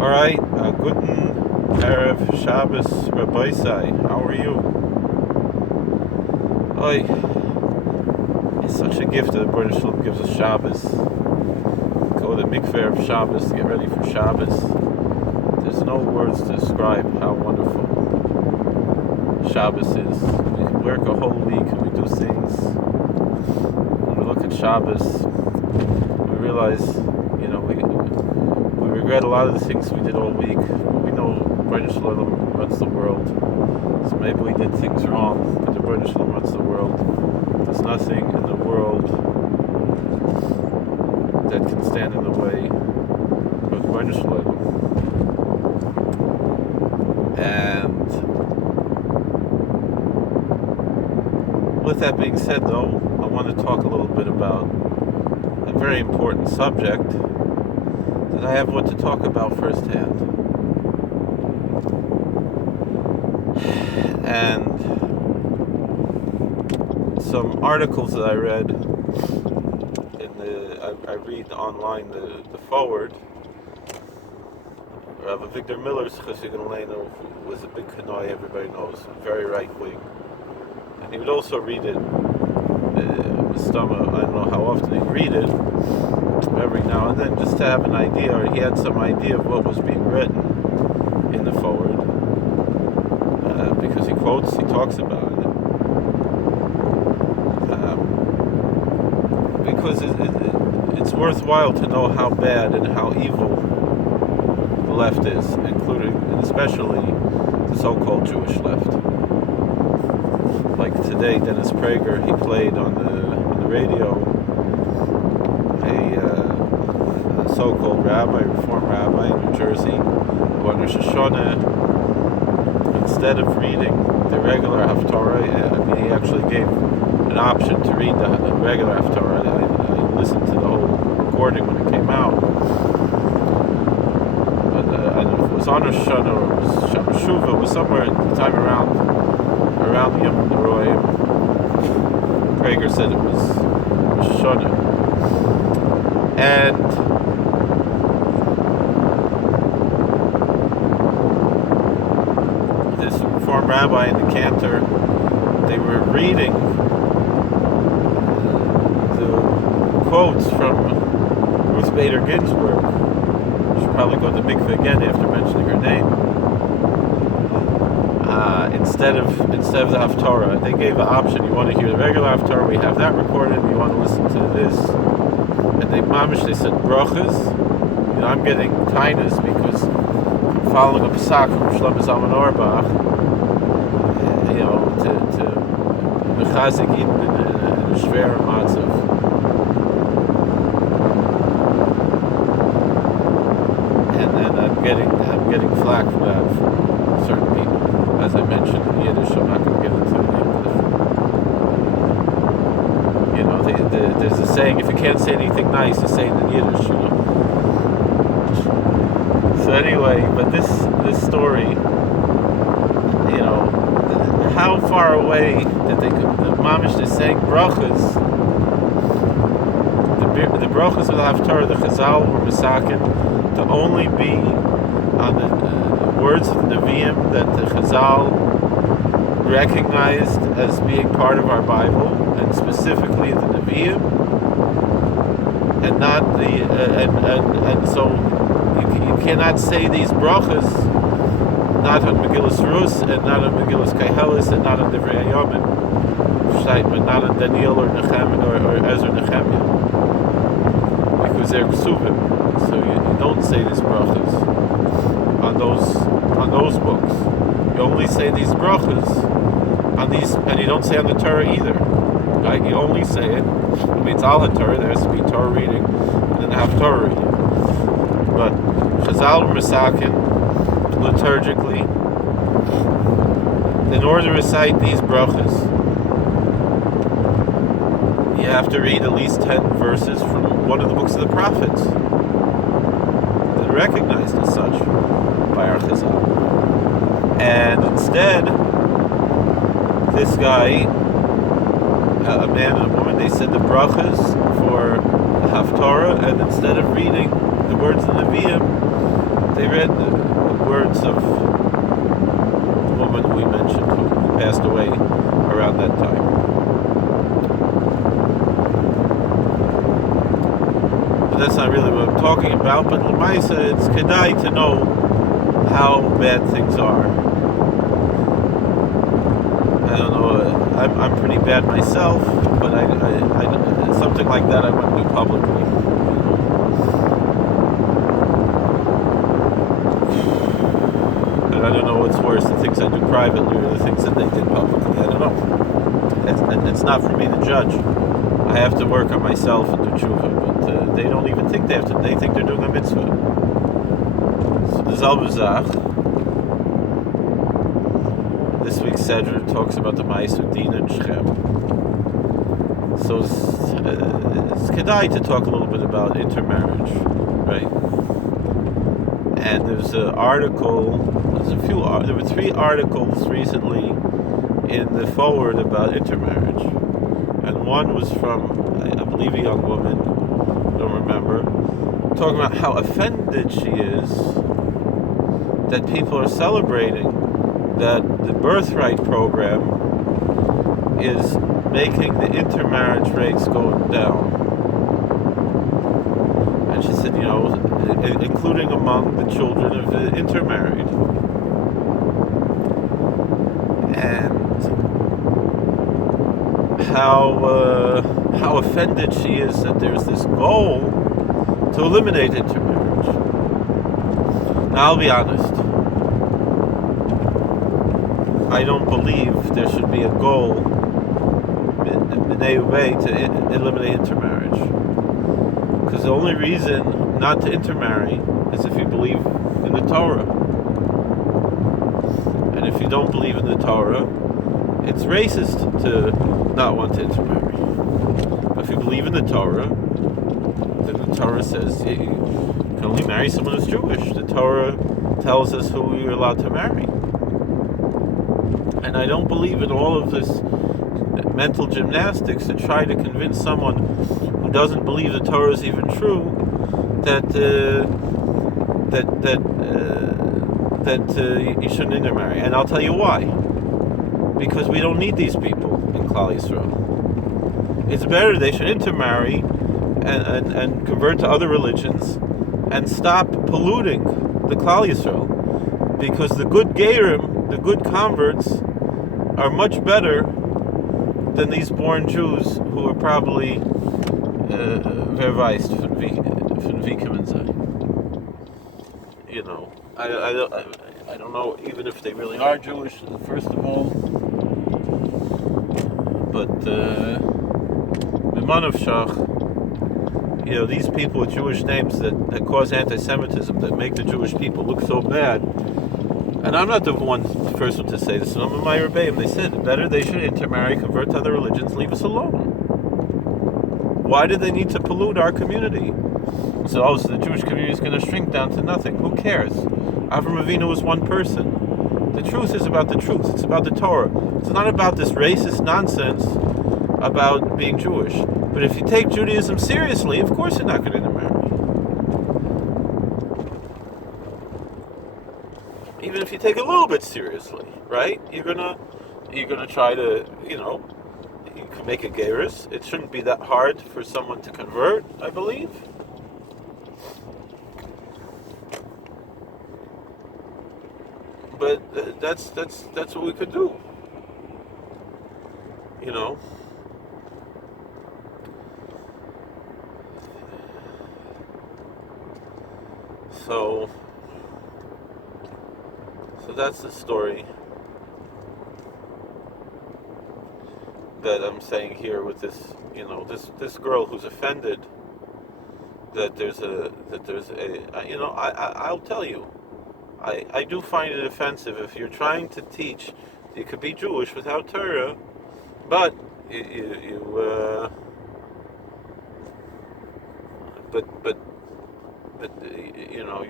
Alright, Guten Erev Shabbos Rabbeisai. How are you? Oy, it's such a gift that the British Shalom gives us Shabbos. Go to mikveh of Shabbos to get ready for Shabbos. There's no words to describe how wonderful Shabbos is. We work a whole week and we do things. When we look at Shabbos, we realize, we regret a lot of the things we did all week. We know British Shalom runs the world, so maybe we did things wrong, but the British Shalom runs the world. There's nothing in the world that can stand in the way of the British Shalom. And with that being said, though, I want to talk a little bit about a very important subject that I have what to talk about firsthand. And some articles that I read I read online the forward. Rabbi Victor Miller's Chassid Elena was a big Kanoi, everybody knows, very right wing. And he would also read it with stomach. I don't know how often he'd read it, every now and then, just to have an idea, or he had some idea of what was being written in the forward, because he talks about it. Because it's worthwhile to know how bad and how evil the left is, including and especially the so-called Jewish left. Like today, Dennis Prager, he played on the radio a so-called rabbi, reform rabbi in New Jersey, who on Rosh Hashanah, instead of reading the regular Haftarah, he actually gave an option to read the regular Haftarah. I listened to the whole recording when it came out. But I don't know if it was on Rosh Hashanah or it was Shabbat Shuvah, it was somewhere at the time around Yom Royim. Prager said it was Rosh Hashanah. And this Reform rabbi in the cantor, they were reading the quotes from Ruth Bader Ginsburg. I should probably go to mikveh again after mentioning her name. Instead of the Haftarah, they gave an option. You want to hear the regular Haftarah? We have that recorded. You want to listen to this? And they said brachas. I'm getting kindness because I'm following a psak from Shlomo Zalman Auerbach. To mechazik in a shver matzav. And I'm getting flack for that from certain people. As I mentioned in Yiddish, I'm not going to get into English. There's a saying: if you can't say anything nice, you say it in Yiddish. So anyway, but this story, how far away that the Mamish is saying brachas. The brachas of the Haftarah, the Chazal were misaken to only be on the words of the Nevi'im that the Chazal recognized as being part of our Bible, and specifically the Nevi'im, and not the and so you cannot say these brachas not on Megillas Rus, and not on Megillas Kaihelis, and not on Divrei Hayomim, but not on Daniel or Nehemiah or Ezra Nehemiah, because they're ksuvim. So you don't say these brachas on those books. You only say these brachas on these, and you don't say on the Torah either. Right? You only say it. It's all the Torah. There has to be Torah reading and then Haftarah reading. But Chazal Misakin, liturgically, in order to recite these brachas, you have to read at least 10 verses from one of the books of the prophets that are recognized as such by our Chazal. And instead, this guy, a man and a woman, they said the brachas for the Haftarah, and instead of reading the words of the Nevi'im, they read the words of the woman we mentioned who passed away around that time. But that's not really what I'm talking about. But Lamaisa, it's kedai to know how bad things are. I don't know. I'm pretty bad myself, but I something like that I wouldn't do publicly. And I don't know what's worse, the things I do privately or the things that they did publicly. I don't know. It's not for me to judge. I have to work on myself and do tshuva, but they don't even think they have to. They think they're doing a mitzvah. So the Zalbazach, this week's Seder talks about the Ma'aseh Din and Shechem. So it's kedai to talk a little bit about intermarriage, right? And there's an article. There were 3 articles recently in the forward about intermarriage, and one was from, I believe, a young woman. Don't remember, talking about how offended she is that people are celebrating that the birthright program is making the intermarriage rates go down. And she said, including among the children of the intermarried. And how offended she is that there's this goal to eliminate intermarriage. Now, I'll be honest. I don't believe there should be a goal in a way to eliminate intermarriage. Because the only reason not to intermarry is if you believe in the Torah. And if you don't believe in the Torah, it's racist to not want to intermarry. But if you believe in the Torah, then the Torah says you can only marry someone who's Jewish. The Torah tells us who you're allowed to marry. And I don't believe in all of this mental gymnastics to try to convince someone who doesn't believe the Torah is even true that you shouldn't intermarry. And I'll tell you why. Because we don't need these people in Klal Yisrael. It's better they should intermarry and convert to other religions and stop polluting the Klal Yisrael. Because the good Gerim, the good converts, are much better than these born Jews who are probably verweist von wie kommen sie. I don't know even if they really are Jewish, first of all. But Miman of Shach, these people with Jewish names that cause anti-Semitism, that make the Jewish people look so bad. And I'm not the first one to say this. I'm in my Rebbeim. They said better they should intermarry, convert to other religions, leave us alone. Why do they need to pollute our community? So the Jewish community is going to shrink down to nothing. Who cares? Avram Avinu was one person. The truth is about the truth. It's about the Torah. It's not about this racist nonsense about being Jewish. But if you take Judaism seriously, of course you're not going to intermarry. Even if you take it a little bit seriously, right? You're gonna try to, you can make a gerus. It shouldn't be that hard for someone to convert, I believe. But that's what we could do. So that's the story that I'm saying here with this, this girl who's offended that I'll tell you, I do find it offensive if you're trying to teach you could be Jewish without Torah, but you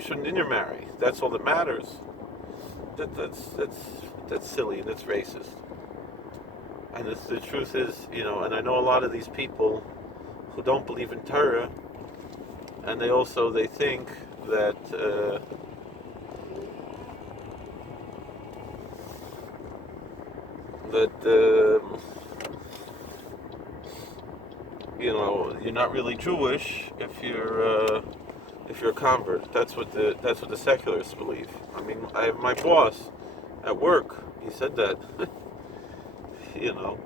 shouldn't intermarry. That's all that matters. That's silly and that's racist. And the truth is, and I know a lot of these people who don't believe in Torah, and they think that that you're not really Jewish if you're a convert. That's what the secularists believe. I mean, I have my boss at work. He said that. you know,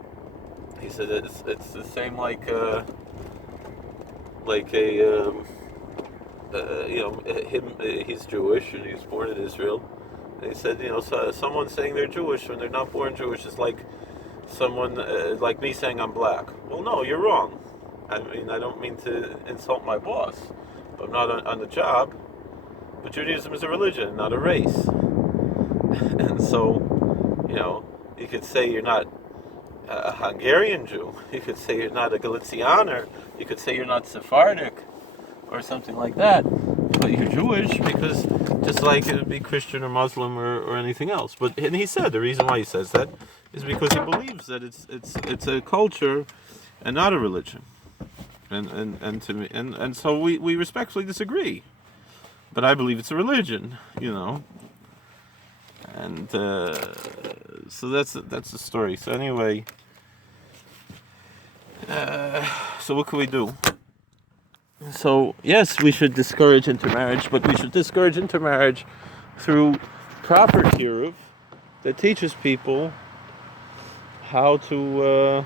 he said it's the same like a him. He's Jewish and he was born in Israel. And he said, so someone saying they're Jewish when they're not born Jewish is like someone like me saying I'm black. Well, no, you're wrong. I mean, I don't mean to insult my boss, but I'm not on the job. But Judaism is a religion, not a race. And so, you could say you're not a Hungarian Jew. You could say you're not a Galicianer. You could say you're not Sephardic or something like that. But you're Jewish because just like it would be Christian or Muslim or anything else. And he said the reason why he says that is because he believes that it's a culture and not a religion. And to me and so we respectfully disagree. But I believe it's a religion, And so that's the story. So anyway, so what can we do? So yes, we should discourage intermarriage, but we should discourage intermarriage through proper kiruv that teaches people how to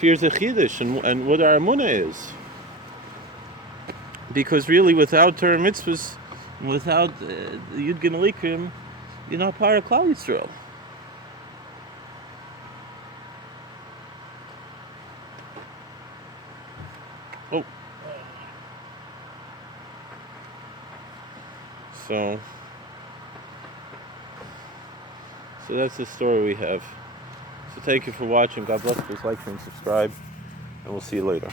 fear Zechiddish and what our emunah is. Because really, without Torah mitzvahs, without Yud Gimel Ikrim, you're not part of Klal Yisrael. Oh. So that's the story we have. So thank you for watching. God bless. Please like, share, and subscribe. And we'll see you later.